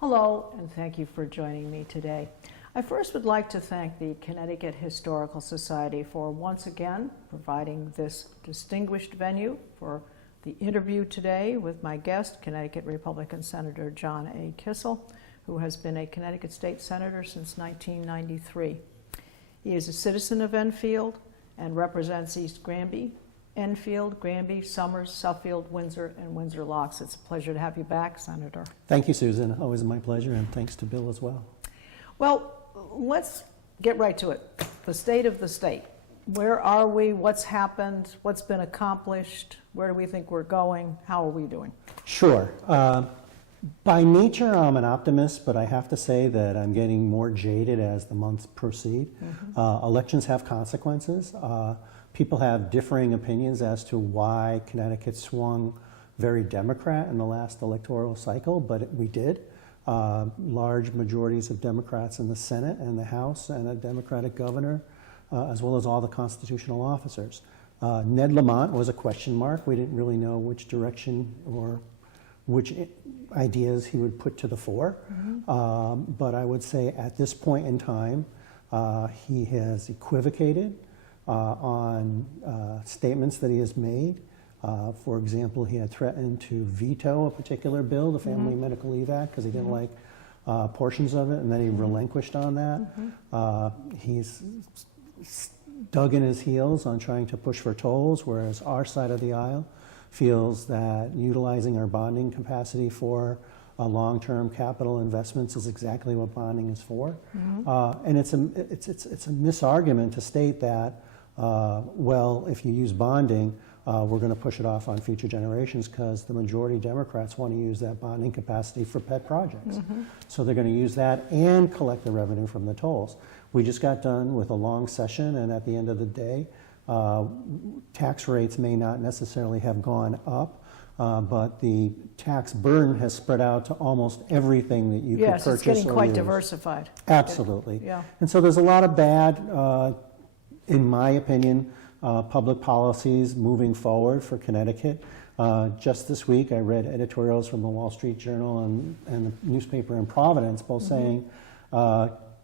Hello, and thank you for joining me today. I first would like to thank the Connecticut Historical Society for once again providing this distinguished venue for the interview today with my guest, Connecticut Republican Senator John A. Kissel, who has been a Connecticut State Senator since 1993. He is a citizen of Enfield and represents East Granby, Enfield, Granby, Somers, Suffield, Windsor, and Windsor Locks. It's a pleasure to have you back, Senator. Thank you, Susan. Always my pleasure, and thanks to Bill as well. Well, let's get right to it. The state of the state. Where are we? What's happened? What's been accomplished? Where do we think we're going? How are we doing? Sure. By nature, I'm an optimist, but I have to say that I'm getting more jaded as the months proceed. Elections have consequences. People have differing opinions as to why Connecticut swung very Democrat in the last electoral cycle, but we did. Large majorities of Democrats in the Senate and the House, and a Democratic governor, as well as all the constitutional officers. Ned Lamont was a question mark. We didn't really know which direction or which ideas he would put to the fore. But I would say at this point in time, he has equivocated on statements that he has made. For example, he had threatened to veto a particular bill, the Family Medical Leave Act, because he didn't like portions of it, and then he relinquished on that. He's dug in his heels on trying to push for tolls, whereas our side of the aisle feels that utilizing our bonding capacity for long-term capital investments is exactly what bonding is for. And it's a misargument to state that well, if you use bonding, we're going to push it off on future generations because the majority of Democrats want to use that bonding capacity for pet projects. So they're going to use that and collect the revenue from the tolls. We just got done with a long session, and at the end of the day, tax rates may not necessarily have gone up, but the tax burden has spread out to almost everything that you could purchase or use. Yes, it's getting quite diversified. Absolutely. Yeah. And so there's a lot of bad, in my opinion, public policies moving forward for Connecticut. Just this week, I read editorials from the Wall Street Journal and the newspaper in Providence, both saying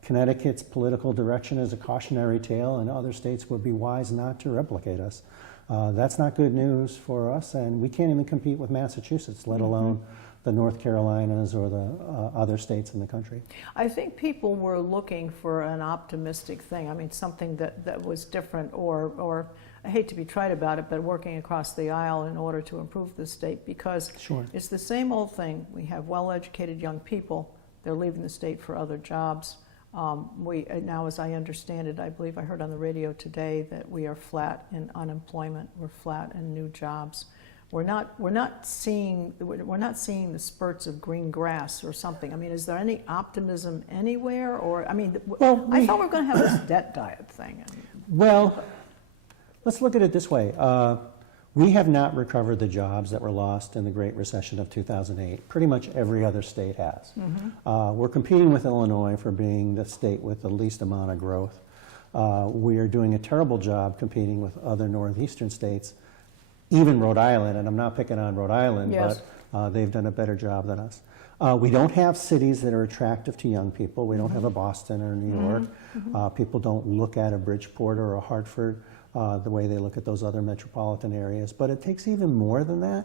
Connecticut's political direction is a cautionary tale, and other states would be wise not to replicate us. That's not good news for us, and we can't even compete with Massachusetts, let alone the North Carolinas or the other states in the country. I think people were looking for an optimistic thing. I mean, something that was different, or I hate to be trite about it, but working across the aisle in order to improve the state, because it's the same old thing. We have well-educated young people. They're leaving the state for other jobs. Now, as I understand it, I believe I heard on the radio today that we are flat in unemployment. We're flat in new jobs. We're not seeing the spurts of green grass or something. I mean, is there any optimism anywhere? Or I mean, I thought we were going to have this debt diet thing. Well, let's look at it this way. We have not recovered the jobs that were lost in the Great Recession of 2008. Pretty much every other state has. We're competing with Illinois for being the state with the least amount of growth. We are doing a terrible job competing with other northeastern states, even Rhode Island, and I'm not picking on Rhode Island, but they've done a better job than us. We don't have cities that are attractive to young people. We don't have a Boston or New York. People don't look at a Bridgeport or a Hartford the way they look at those other metropolitan areas. But it takes even more than that.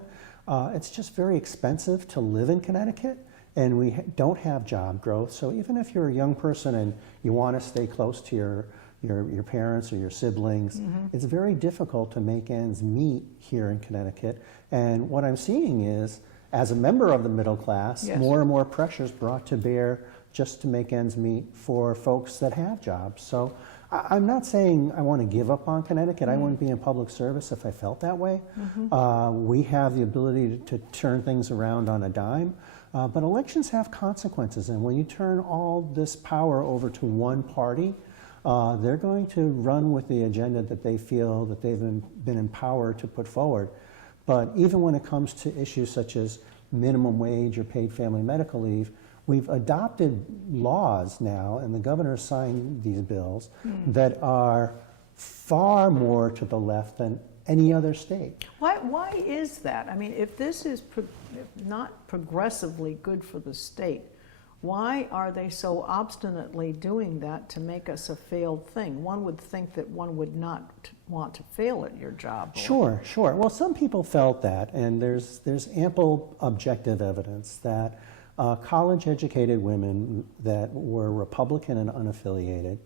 It's just very expensive to live in Connecticut, and we don't have job growth. So even if you're a young person and you want to stay close to your parents or your siblings, it's very difficult to make ends meet here in Connecticut. And what I'm seeing is, as a member of the middle class, more and more pressure is brought to bear just to make ends meet for folks that have jobs. So I'm not saying I want to give up on Connecticut. I wouldn't be in public service if I felt that way. We have the ability to turn things around on a dime, but elections have consequences. And when you turn all this power over to one party, they're going to run with the agenda that they feel that they've been empowered to put forward. But even when it comes to issues such as minimum wage or paid family medical leave, we've adopted laws now, and the governor signed these bills that are far more to the left than any other state. Why is that? I mean, if this is not progressively good for the state, Why are they so obstinately doing that to make us a failed thing? One would think that one would not want to fail at your job. Sure, sure. Well, some people felt that, and there's ample objective evidence that college-educated women that were Republican and unaffiliated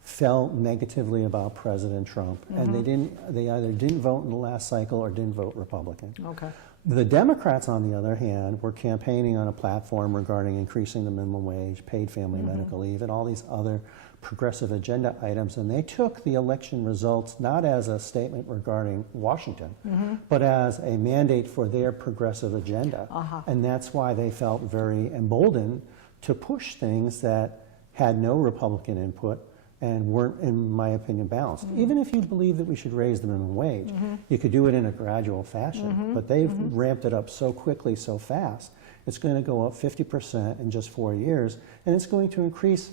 felt negatively about President Trump, and they either didn't vote in the last cycle or didn't vote Republican. Okay. The Democrats, on the other hand, were campaigning on a platform regarding increasing the minimum wage, paid family medical leave, and all these other progressive agenda items, and they took the election results not as a statement regarding Washington, but as a mandate for their progressive agenda. And that's why they felt very emboldened to push things that had no Republican input and weren't, in my opinion, balanced. Even if you believe that we should raise the minimum wage, you could do it in a gradual fashion, but they've ramped it up so quickly, so fast. It's going to go up 50% in just 4 years, and it's going to increase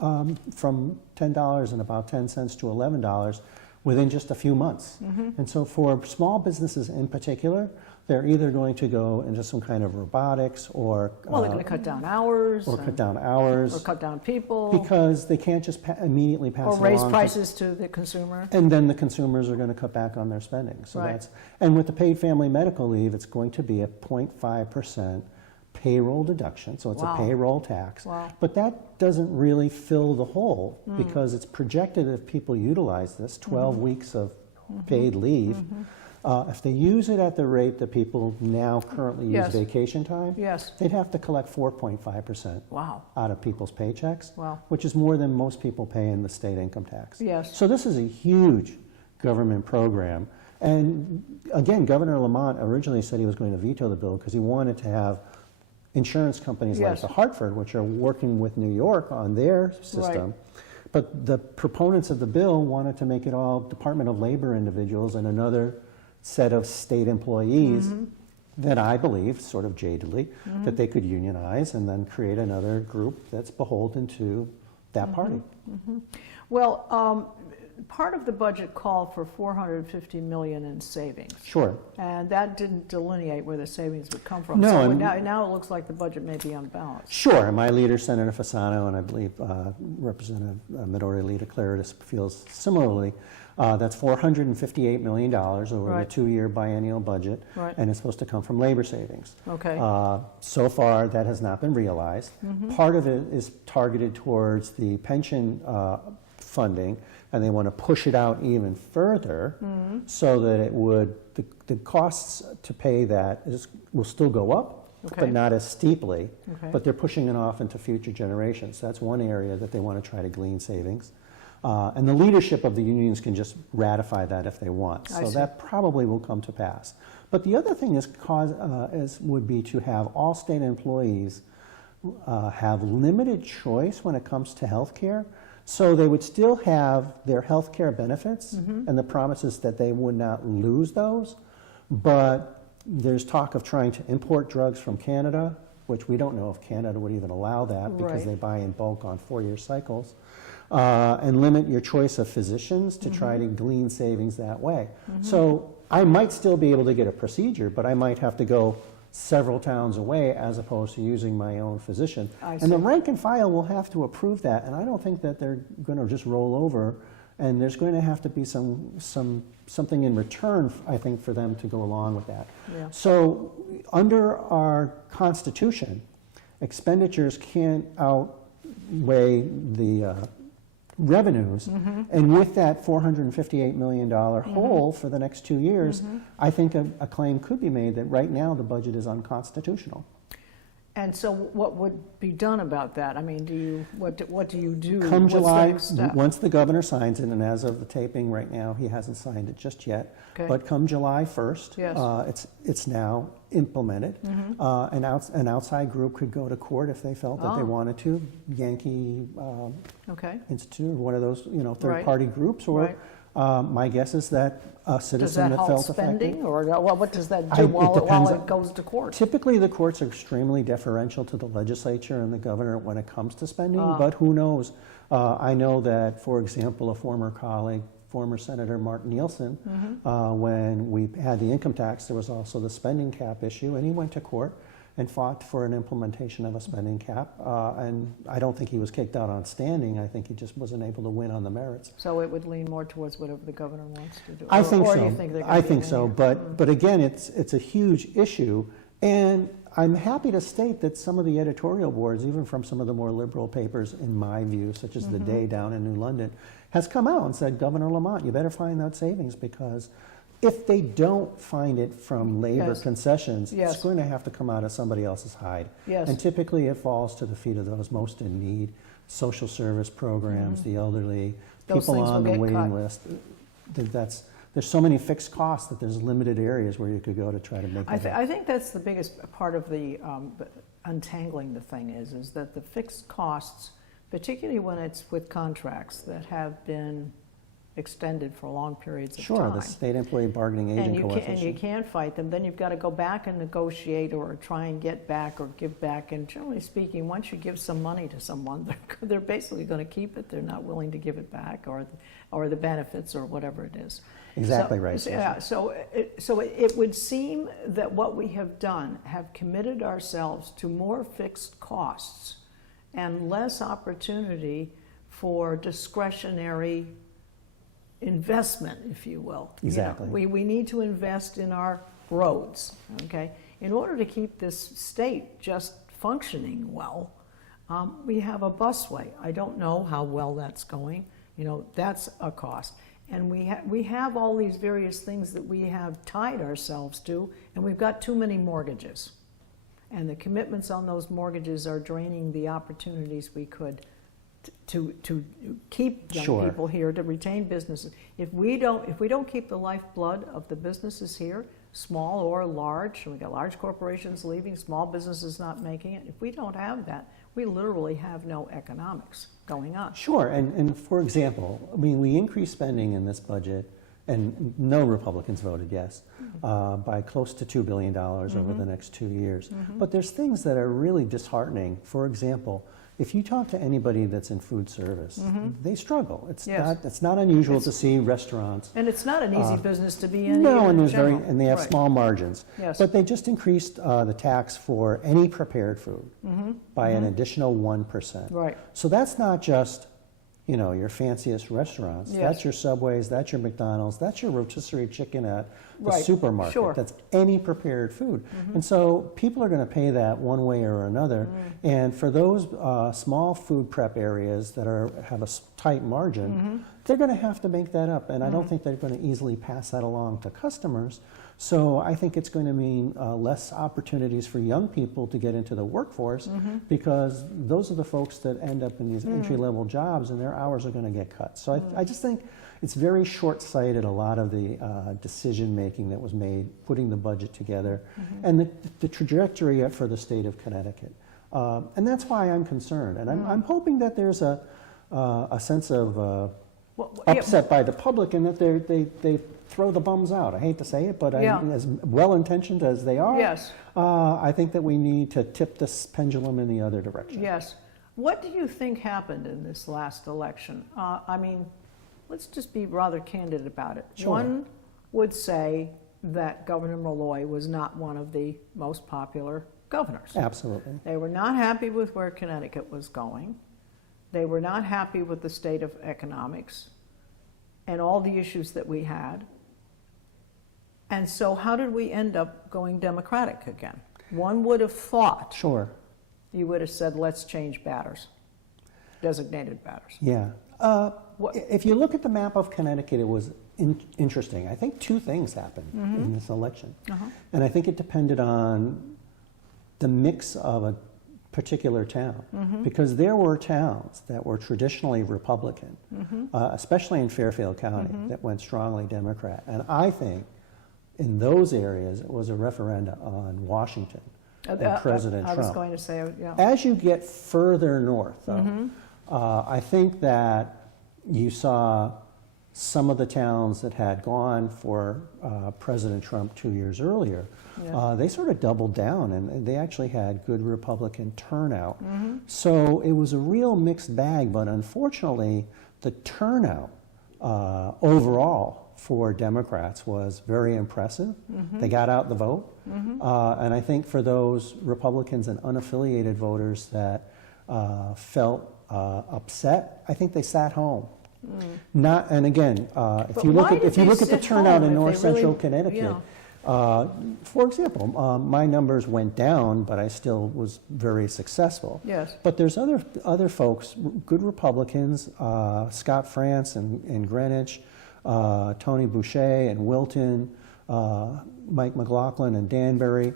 from $10 and about 10 cents to $11 within just a few months. And so for small businesses in particular, they're either going to go into some kind of robotics or... Well, they're going to cut down hours. Or cut down hours. Or cut down people. Because they can't just immediately pass it along. Or raise prices to the consumer. And then the consumers are going to cut back on their spending. So that's... And with the paid family medical leave, it's going to be a 0.5% payroll deduction, so it's a payroll tax. But that doesn't really fill the hole because it's projected if people utilize this 12 weeks of paid leave, if they use it at the rate that people now currently use vacation time, they'd have to collect 4.5% out of people's paychecks, which is more than most people pay in the state income tax. So this is a huge government program. And again, Governor Lamont originally said he was going to veto the bill because he wanted to have insurance companies like the Hartford, which are working with New York on their system. But the proponents of the bill wanted to make it all Department of Labor individuals and another set of state employees that I believe, sort of jadedly, that they could unionize and then create another group that's beholden to that party. Well, part of the budget called for $450 million in savings. Sure. And that didn't delineate where the savings would come from. No, so now it looks like the budget may be unbalanced. Sure. My leader, Senator Fasano, and I believe Representative Minority Leader Claridis feels similarly. That's $458 million over the 2-year biennial budget, and it's supposed to come from labor savings. Okay. So far, that has not been realized. Part of it is targeted towards the pension funding, and they want to push it out even further so that it would, the costs to pay that will still go up, but not as steeply, but they're pushing it off into future generations. That's one area that they want to try to glean savings. And the leadership of the unions can just ratify that if they want. So that probably will come to pass. But the other thing would be to have all state employees have limited choice when it comes to health care. So they would still have their health care benefits and the promises that they would not lose those. But there's talk of trying to import drugs from Canada, which we don't know if Canada would even allow that because they buy in bulk on 4-year cycles. And limit your choice of physicians to try to glean savings that way. So I might still be able to get a procedure, but I might have to go several towns away as opposed to using my own physician. And the rank and file will have to approve that, and I don't think that they're going to just roll over, and there's going to have to be something in return, I think, for them to go along with that. So under our Constitution, expenditures can't outweigh the revenues, and with that $458 million hole for the next 2 years, I think a claim could be made that right now the budget is unconstitutional. And so what would be done about that? I mean, what do you do? Come July, once the governor signs it, and as of the taping right now, he hasn't signed it just yet, but come July 1st, it's now implemented. An outside group could go to court if they felt that they wanted to, Yankee Institute, or one of those third-party groups, or my guess is that a citizen that felt affected. Spending, or what does that do while it goes to court? Typically, the courts are extremely deferential to the legislature and the governor when it comes to spending, but who knows? I know that, for example, a former colleague, former Senator Mark Nielsen, when we had the income tax, there was also the spending cap issue, and he went to court, and fought for an implementation of a spending cap. And I don't think he was kicked out on standing. I think he just wasn't able to win on the merits. So it would lean more towards whatever the governor wants to do? I think or so. Do you think they're I gonna think be so. linear? But again, it's a huge issue. And I'm happy to state that some of the editorial boards, even from some of the more liberal papers, in my view, such as The Day down in New London, has come out and said, Governor Lamont, you better find that savings, because if they don't find it from labor Yes. concessions, Yes. it's going to have to come out of somebody else's hide. Yes. And typically it falls to the feet of those most in need, social service programs, the elderly, Those people things will on the get waiting cut. list. There's so many fixed costs that there's limited areas where you could go to try to make that I think that's the biggest part of the untangling the thing is that the fixed costs, particularly when it's with contracts that have been extended for long periods of Sure, time. the state employee bargaining agent And you coefficient. can't fight them, then you've got to go back and negotiate or try and get back or give back. And generally speaking, once you give some money to someone, they're basically going to keep it. They're not willing to give it back or the benefits or whatever it is. Exactly So- right, so, Susan. yeah, so it would seem that what we have done have committed ourselves to more fixed costs and less opportunity for discretionary investment, if you will. Exactly. We need to invest in our roads, okay? In order to keep this state just functioning well, we have a busway. I don't know how well that's going. That's a cost. And we have all these various things that we have tied ourselves to, and we've got too many mortgages. And the commitments on those mortgages are draining the opportunities we could to keep young Sure. people here, to retain businesses. If we don't keep the lifeblood of the businesses here, small or large, we got large corporations leaving, small businesses not making it. If we don't have that, we literally have no economics going on. Sure, and for example, I mean, we increased spending in this budget, and no Republicans voted yes, by close to $2 billion over the next 2 years. But there's things that are really disheartening. For example, if you talk to anybody that's in food service, they struggle. It's not unusual to see restaurants. And it's not an easy business to be in. No, either and in they general. have Right. small margins. Yes. But they just increased the tax for any prepared food by an additional 1%. Right. So that's not just, your fanciest restaurants. Yes. That's your Subways, that's your McDonald's, that's your rotisserie chicken at the Right. supermarket. Sure. That's any prepared food. And so people are going to pay that one way or another. And for those small food prep areas that have a tight margin, they're going to have to make that up. And I don't think they're going to easily pass that along to customers. So I think it's going to mean less opportunities for young people to get into the workforce, because those are the folks that end up in these entry-level jobs, and their hours are going to get cut. So I just think it's very short-sighted, a lot of the decision-making that was made, putting the budget together, and the trajectory for the state of Connecticut. And that's why I'm concerned. And I'm hoping that there's a sense of upset by the public, and that they throw the bums out. I hate to say it, but as well-intentioned as they are, Yes. I think that we need to tip this pendulum in the other direction. Yes. What do you think happened in this last election? I mean, let's just be rather candid about it. Sure. One would say that Governor Malloy was not one of the most popular governors. Absolutely. They were not happy with where Connecticut was going. They were not happy with the state of economics and all the issues that we had. And so how did we end up going Democratic again? One would have thought Sure. you would have said, let's change batters, designated batters. Yeah. If you look at the map of Connecticut, it was interesting. I think two things happened in this election. And I think it depended on the mix of a particular town, because there were towns that were traditionally Republican, especially in Fairfield County, that went strongly Democrat. And I think in those areas, it was a referendum on Washington and President Trump. I was going to say, yeah. As you get further north, though, I think that you saw some of the towns that had gone for President Trump 2 years earlier, they sort of doubled down, and they actually had good Republican turnout. So it was a real mixed bag, but unfortunately, the turnout overall for Democrats was very impressive. They got out the vote. And I think for those Republicans and unaffiliated voters that felt upset, I think they sat home. Not, and again, if you look at the turnout in North Central Connecticut, for example, my numbers went down, but I still was very successful. Yes. But there's other folks, good Republicans, Scott France in Greenwich, Tony Boucher in Wilton, Mike McLaughlin in Danbury.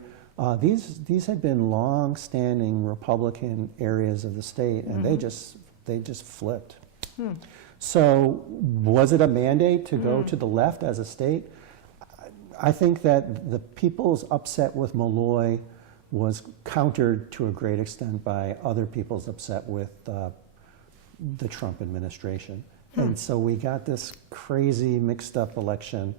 These had been long-standing Republican areas of the state, and they just flipped. So was it a mandate to go to the left as a state? I think that the people's upset with Malloy was countered to a great extent by other people's upset with the Trump administration. And so we got this crazy mixed up election.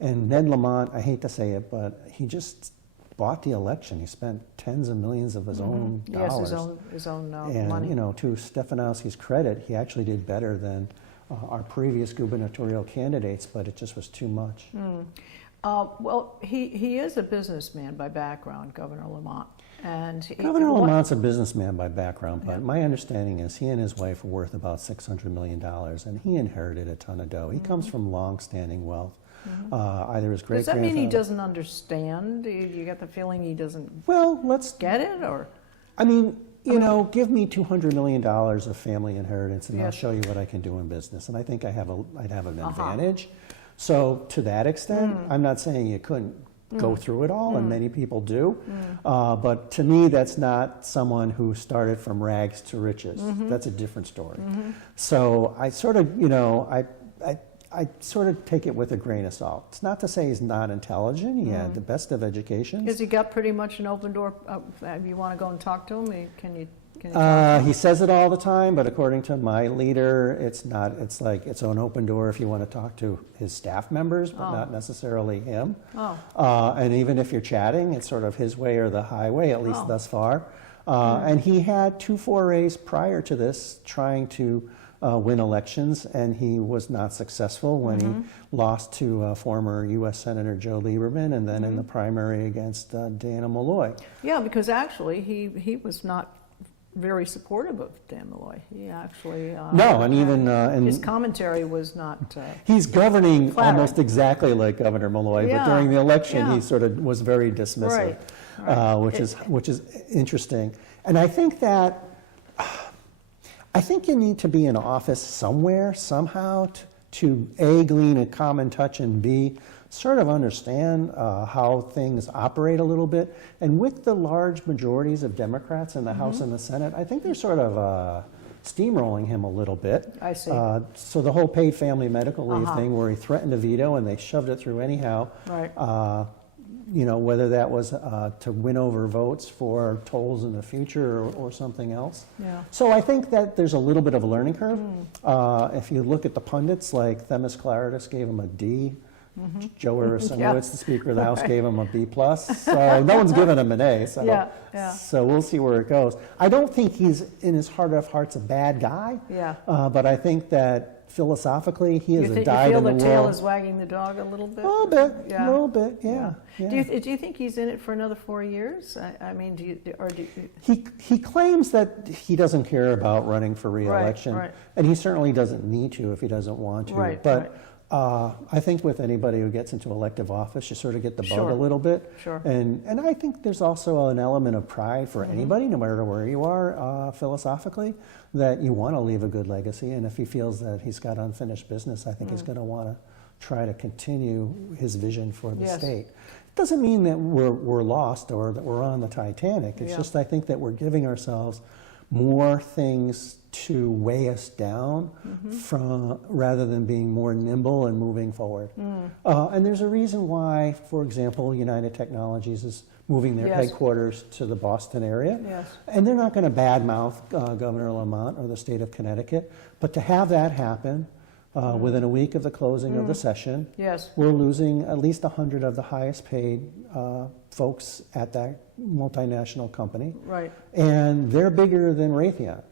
And Ned Lamont, I hate to say it, but he just bought the election. He spent tens of millions of his own dollars. Yes, his own and, money. you know, to Stefanowski's credit, he actually did better than our previous gubernatorial candidates, but it just was too much. Well, he is a businessman by background, Governor Lamont. And Governor Lamont's a businessman by background, but my understanding is he and his wife are worth about $600 million, and he inherited a ton of dough. He comes from long-standing wealth. Either his great-grandfather... Does that mean he doesn't understand? You get the feeling he doesn't get it? Or I mean, you know, give me $200 million of family inheritance, and I'll show you what I can do in business. And I think I'd have an advantage. So to that extent, I'm not saying you couldn't go through it all, and many people do. But to me, that's not someone who started from rags to riches. That's a different story. So I sort of, you know, I sort of take it with a grain of salt. It's not to say he's not intelligent. He had the best of education. Has he got pretty much an open door? You want to go and talk to him? Can you talk to him? He says it all the time, but according to my leader, it's not. It's like it's an open door if you want to talk to his staff members, but not necessarily him. And even if you're chatting, it's sort of his way or the highway, at least thus far. And he had 2 forays prior to this trying to win elections, and he was not successful when he lost to former U.S. Senator Joe Lieberman, and then in the primary against Dana Malloy. Yeah, because actually he was not very supportive of Dan Malloy. He actually no, and even and his commentary was not. He's governing flattering. almost exactly like Governor Malloy, but during the election he sort of was very dismissive, which is interesting. And I think that. I think you need to be in office somewhere, somehow, to A, glean a common touch, and B, sort of understand how things operate a little bit. And with the large majorities of Democrats in the House and the Senate, I think they're sort of steamrolling him a little bit. I see. So the whole paid family medical leave thing, where he threatened a veto and they shoved it through anyhow. Right. You know, whether that was to win over votes for tolls in the future or something else. Yeah. So I think that there's a little bit of a learning curve. If you look at the pundits, like Themis Claridis gave him a D. Joe Arasinowitz, the Speaker of the House, gave him a B+. So no one's given him an A. So, so we'll see where it goes. I don't think he's, in his heart of hearts, a bad guy. Yeah. But I think that philosophically, he is a You dyed feel in the the world. tail is wagging the dog a little bit? A little bit, yeah. Do you think he's in it for another 4 years? I mean, do you? He claims that he doesn't care about running for re-election, Right. and he certainly doesn't need to if he doesn't want to. But I think with anybody who gets into elective office, you sort of get the bug a little bit. And I think there's also an element of pride for anybody, no matter where you are philosophically, that you want to leave a good legacy. And if he feels that he's got unfinished business, I think he's going to want to try to continue his vision for the state. It doesn't mean that we're lost or that we're on the Titanic. It's just I think that we're giving ourselves more things to weigh us down rather than being more nimble and moving forward. And there's a reason why, for example, United Technologies is moving their headquarters to the Boston area. And they're not going to badmouth Governor Lamont or the state of Connecticut, but to have that happen within a week of the closing of the session, we're losing at least 100 of the highest paid folks at that multinational company. And they're bigger than Raytheon.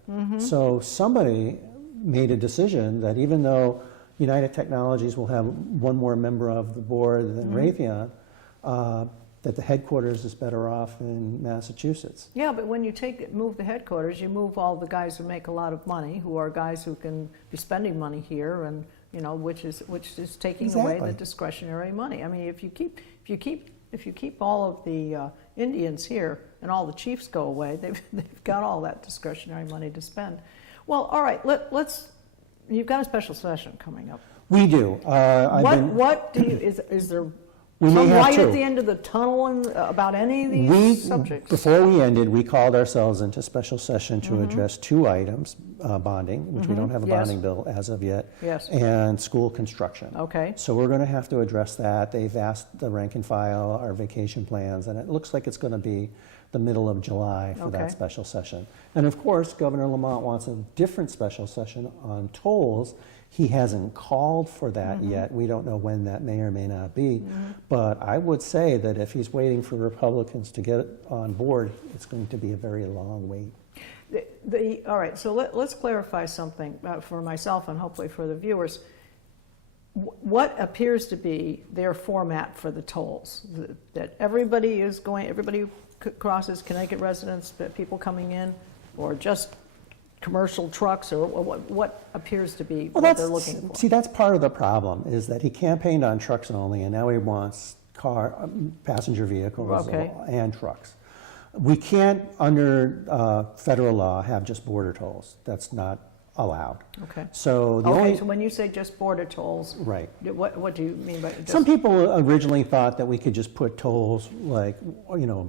So somebody made a decision that even though United Technologies will have one more member of the board than Raytheon, that the headquarters is better off in Massachusetts. Yeah, but when you move the headquarters, you move all the guys who make a lot of money, who are guys who can be spending money here, and which is taking away the discretionary money. I mean, if you keep all of the Indians here and all the chiefs go away, they've got all that discretionary money to spend. Well, all right, let's. You've got a special session coming up. We do. What do you is there? We may have light to. at the end of the tunnel about any of these subjects? Before we ended, we called ourselves into special session to address two items, bonding, which we don't have a bonding bill as of yet, and school construction. Okay. So we're going to have to address that. They've asked the rank and file our vacation plans, and it looks like it's going to be the middle of July for that special session. And of course, Governor Lamont wants a different special session on tolls. He hasn't called for that yet. We don't know when that may or may not be. But I would say that if he's waiting for Republicans to get on board, it's going to be a very long wait. All right, so let's clarify something for myself and hopefully for the viewers. What appears to be their format for the tolls? That everybody who crosses, Connecticut residents, people coming in, or just commercial trucks, or what appears to be what they're looking for? See, that's part of the problem, is that he campaigned on trucks only, and now he wants passenger vehicles and trucks. We can't, under federal law, have just border tolls. That's not allowed. Okay. So so when you say just border tolls, right? What do you mean by just? Some people originally thought that we could just put tolls like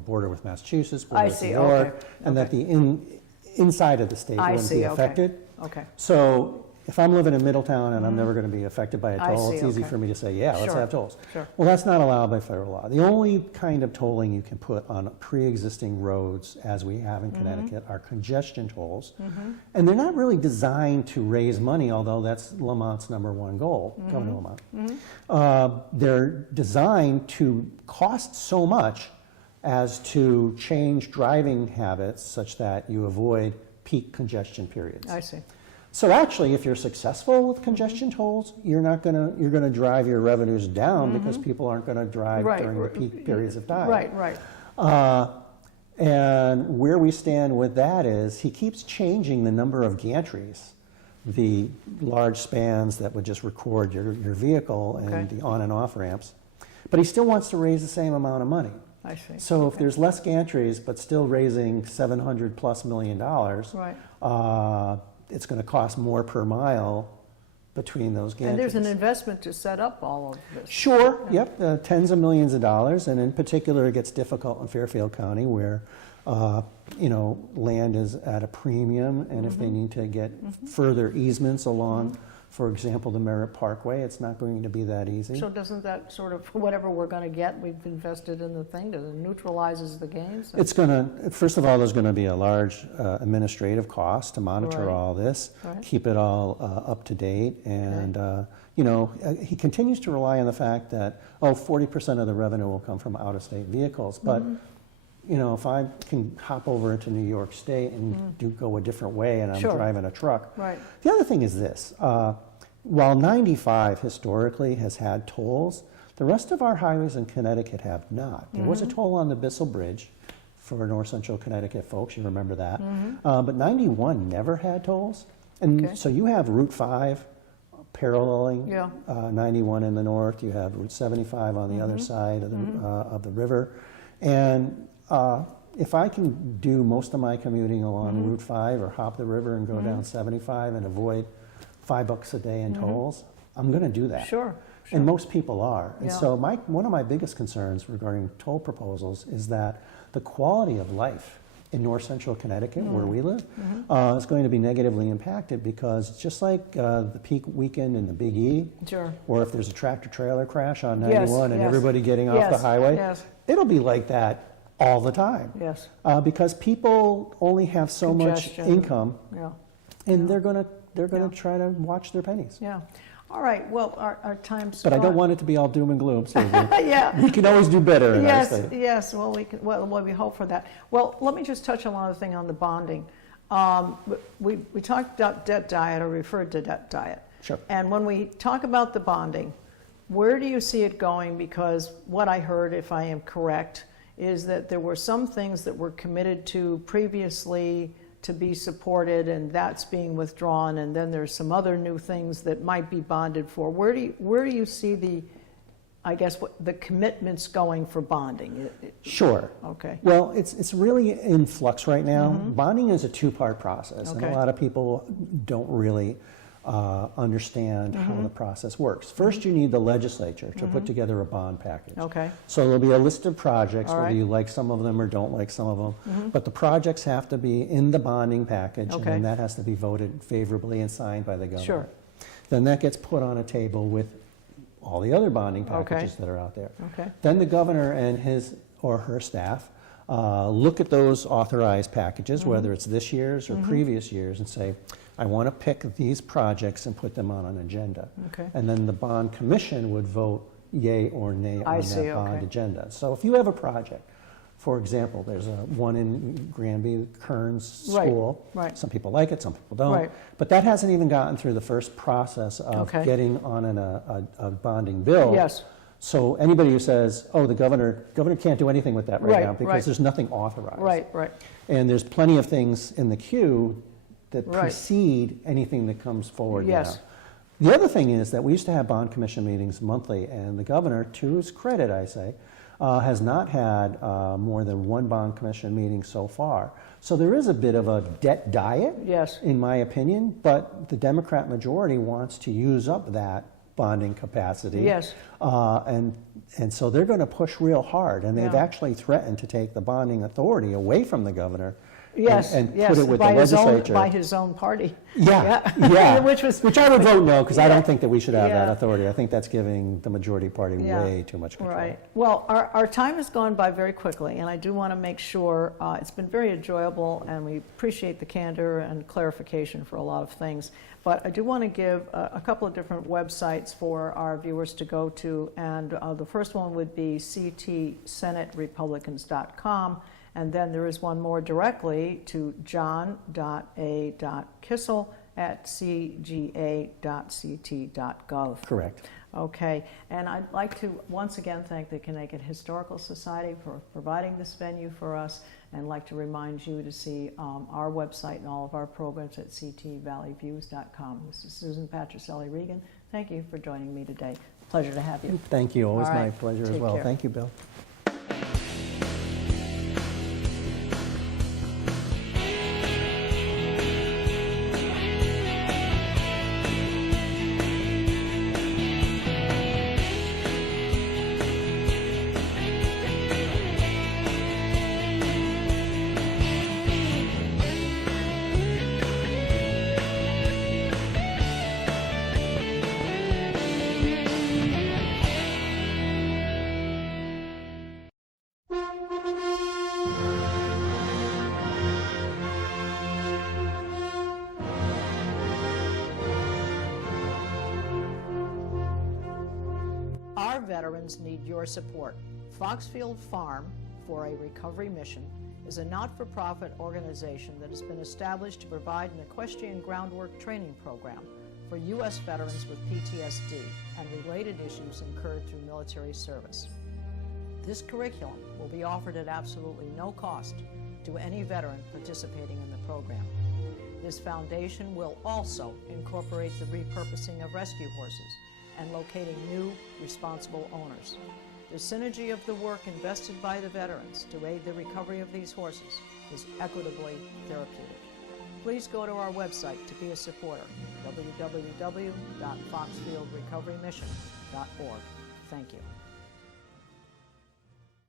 border with Massachusetts, border with New York, and that the inside of the state wouldn't be affected. Okay. So if I'm living in Middletown and I'm never going to be affected by a toll, it's easy for me to say, yeah, let's have tolls. Sure. Well, that's not allowed by federal law. The only kind of tolling you can put on pre-existing roads, as we have in Connecticut, are congestion tolls. And they're not really designed to raise money, although that's Lamont's #1 goal, Governor Lamont. They're designed to cost so much as to change driving habits such that you avoid peak congestion periods. I see. So actually, if you're successful with congestion tolls, you're going to drive your revenues down because people aren't going to drive during the peak periods of time. Right. And where we stand with that is he keeps changing the number of gantries, the large spans that would just record your vehicle and the on and off ramps, but he still wants to raise the same amount of money. I see. So if there's less gantries but still raising $700+ million, it's going to cost more per mile between those gantries. And there's an investment to set up all of this. Sure, tens of millions of dollars, and in particular it gets difficult in Fairfield County where land is at a premium, and if they need to get further easements along, for example, the Merritt Parkway, it's not going to be that easy. So doesn't that sort of, whatever we're going to get, we've invested in the thing, does it neutralizes the gains? It's going to, first of all, there's going to be a large administrative cost to monitor all this, keep it all up to date, and he continues to rely on the fact that 40% of the revenue will come from out-of-state vehicles, but if I can hop over into New York State and go a different way and I'm driving a truck. Right. The other thing is this, while 95 historically has had tolls, the rest of our highways in Connecticut have not. There was a toll on the Kissel Bridge for North Central Connecticut folks, you remember that. But 91 never had tolls. And so you have Route 5 paralleling 91 in the north, you have Route 75 on the other side of the river. And if I can do most of my commuting along Route 5 or hop the river and go down 75 and avoid $5 a day in tolls, I'm going to do that. Sure. And most people are. And so one of my biggest concerns regarding toll proposals is that the quality of life in North Central Connecticut, where we live, is going to be negatively impacted because it's just like the peak weekend in the Big E, or if there's a tractor-trailer crash on 91 and everybody getting off the highway, it'll be like that all the time. Yes. Because people only have so much income, and they're going to try to watch their pennies. Yeah. All right. Well, our time's. But I don't want it to be all doom and gloom. So we can always do better. In our state. Yes. Well, we can. Well, we hope for that. Well, let me just touch on another thing on the bonding. We talked about debt diet, or referred to debt diet. Sure. And when we talk about the bonding, where do you see it going? Because what I heard, if I am correct, is that there were some things that were committed to previously to be supported, and that's being withdrawn, and then there's some other new things that might be bonded for. Where do you see the, I guess, the commitments going for bonding? Sure. Okay. Well, it's really in flux right now. Bonding is a two-part process, and Okay. a lot of people don't really understand how the process works. First, you need the legislature to put together a bond package. Okay. So there'll be a list of projects, All whether right. you like some of them or don't like some of them, but the projects have to be in the bonding package, and Okay. then that has to be voted favorably and signed by the governor. Sure. Then that gets put on a table with all the other bonding Okay. packages that are out there. Okay. Then the governor and his or her staff look at those authorized packages, whether it's this year's or previous years, and say, I want to pick these projects and put them on an agenda. Okay. And then the bond commission would vote yay or nay I on see, that bond okay. agenda. So if you have a project, for example, there's one in Granby, Kearns Right, School. right. Some people like it, some people don't. Right. But that hasn't even gotten through the first process of Okay. getting on a bonding bill. Yes. So anybody who says, oh, the governor can't do anything with that right Right, now because right. there's nothing authorized. Right, right. And there's plenty of things in the queue that Right. precede anything that comes forward Yes. now. The other thing is that we used to have bond commission meetings monthly, and the governor, to his credit, I say, has not had more than one bond commission meeting so far. So there is a bit of a debt diet, Yes. in my opinion, but the Democrat majority wants to use up that bonding capacity. Yes. And so they're going to push real hard, and they've Yeah. actually threatened to take the bonding authority away from the governor. Yes, and yes, put it with by the his own, legislature. by his own party. Yeah, yeah. Which I would vote no, because I Yeah. don't think that we should have that Yeah. authority. I think that's giving the majority party Yeah. way too much control. Right. Well, our time has gone by very quickly, and I do want to make sure it's been very enjoyable, and we appreciate the candor and clarification for a lot of things. But I do want to give a couple of different websites for our viewers to go to, and the first one would be ctsenaterepublicans.com, and then there is one more directly to john.a.kissel@cga.ct.gov. Correct. Okay, and I'd like to once again thank the Connecticut Historical Society for providing this venue for us, and like to remind you to see our website and all of our programs at ctvalleyviews.com. This is Susan Patricelli-Regan. Thank you for joining me today. Pleasure to have you. Thank you. Always All my right. pleasure as Take well. care. Thank you, Bill. Our veterans need your support. Foxfield Farm for a Recovery Mission is a not-for-profit organization that has been established to provide an equestrian groundwork training program for U.S. veterans with PTSD and related issues incurred through military service. This curriculum will be offered at absolutely no cost to any veteran participating in the program. This foundation will also incorporate the repurposing of rescue horses and locating new, responsible owners. The synergy of the work invested by the veterans to aid the recovery of these horses is equitably therapeutic. Please go to our website to be a supporter, www.foxfieldrecoverymission.org. Thank you.